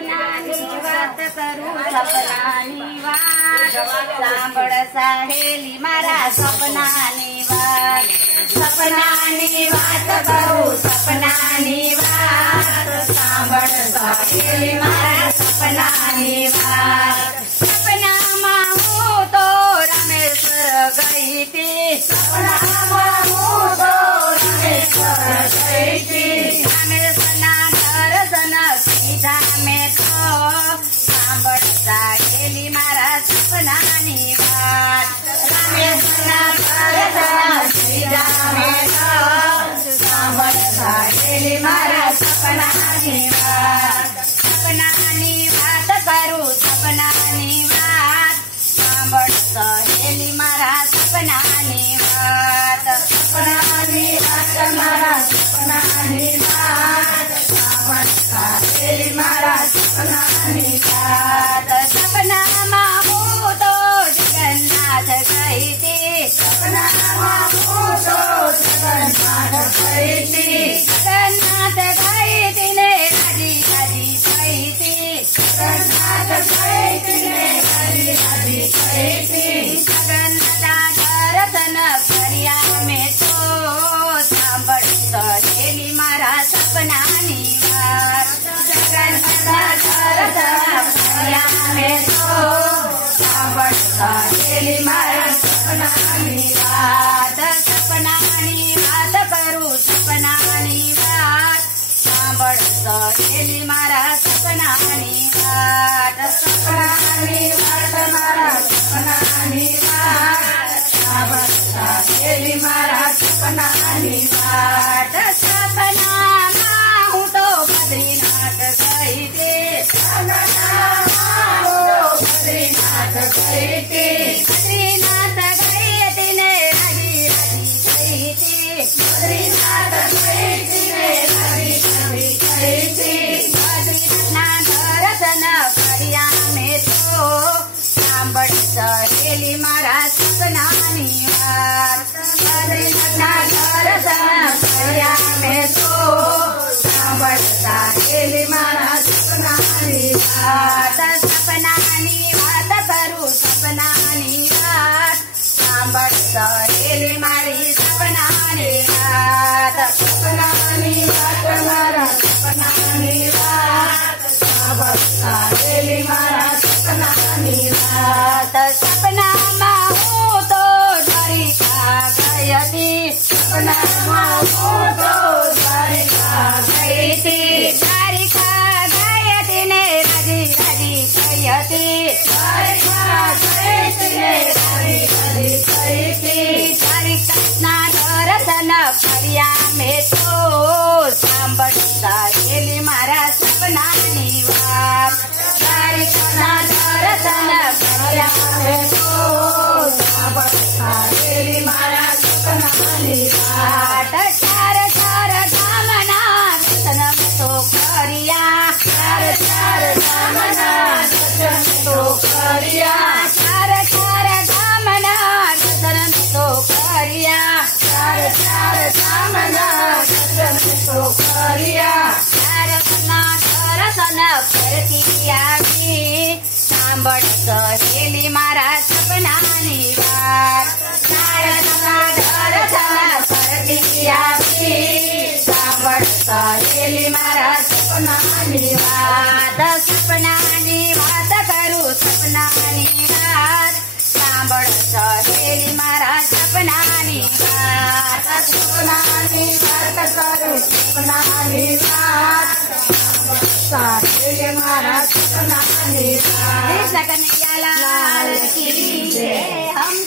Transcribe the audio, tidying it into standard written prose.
સપનાની વાત કરું સપનાની વાત સાંભળ સહેલી મારા સપનાની વાત સપનાની વાત કરું સપનાની વાત સાંભળ સહેલી મારા સપનાની વાત સપનામાં હું તો રામેશ્વર ગઈ હતી સપનામાં હું તો રામેશ્વર ગઈ હતી રામેશ્વરના દર્શન સીધા મેં તો સાંભળતા ગયેલી મારા સપનાની વાત રામેશ્વરના દર્શન સીધા મેં તો સાંભળતા ગયેલી મારા સપનાની વાત સપનાની વાત કરું સપનાની વાત સાંભળ સહેલી મારા સપનાની વાત સપનાની વાત મારા સપનાની વાત સાંભળ સહેલી મારા સપનાની વાત સપનામાં હું તો જગન્નાથ ગઈ હતી સપનામાં હું તો જગન્નાથ ગઈ હતી જગન્નાથ ગઈ હતી ને રાજી રાજી થઈ હતી જગન્નાથ ગઈ હતી ને રાજી રાજી થઈ હતી જગન્નાથના દર્શન કર્યા મેં તો સાંભળ સહેલી મારા સપનાની વાત જગન્નાથના દર્શન કર્યા મેં તો સાંભળ સહેલી મારા સપનાની વાત સપનાની વાત કરું સપનાની વાત સાંભળ સહેલી મારા સપનાની વાત સપનાની વાત મારા સપનાની વાત સાંભળ સહેલી મારા સપનાની વાત સપનામાં હું તો બદ્રીનાથ ગઈ હતી સપનામાં હું તો બદ્રીનાથ ગઈ હતી બદ્રીનાથ ગઈ હતી ને રાજી રાજી થઈ હતી બદ્રીનાથ ગઈ હતી ને રાજી રાજી થઈ હતી બદ્રીનાથના દર્શન કર્યા મેં તો સાંભળ સહેલી મારા સપનાની વાત બદ્રીનાથના દર્શન કર્યા મેં તો સાંભળ સહેલી મારા સપનાની વાત સપનાની વાત કરું સપનાની વાત સાંભળ સહેલી મારી સપનાની વાત સપનાની વાત મારા સપનાની વાત સાંભળ સહેલી મારા સપનાની વાત સપનામાં હું તો દ્વારિકા ગઈ હતી સપનામાં હું તો દ્વારિકા ગઈ હતી દ્વારિકા ગઈ હતી ને રાજી રાજી થઈ હતી દ્વારિકા ગઈ હતી ને રાજી રાજી થઈ હતી દ્વારિકાના દર્શન કર્યા મેં તો સાંભળ સહેલી મારા સપનાની વાત દ્વારિકાના દર્શન કર્યા મેં તો સાંભળ સહેલી મારા સપનાની વાત ચાર ચાર ધામના દર્શન તો કર્યા ચાર ચાર ધામના દર્શન તો કર્યા ચાર ચાર ધામના દર્શન તો કર્યા ચાર ચાર ધામના દર્શન તો કર્યા ચારના દર્શન કરતી આવી સાંભળ સહેલી મારા સપનાની વાત ચારના દર્શન કરતી આવી સાંભળ સહેલી મારા સપનાની વાત સપનાની વાત કરું સપનાની વાત સાંભળ સહેલી મારા સપનાની વાત સપનાની વાત કરું સપનાની વાત સહેલી મારા સપનાની વાત કનૈયાલાલ કી જય.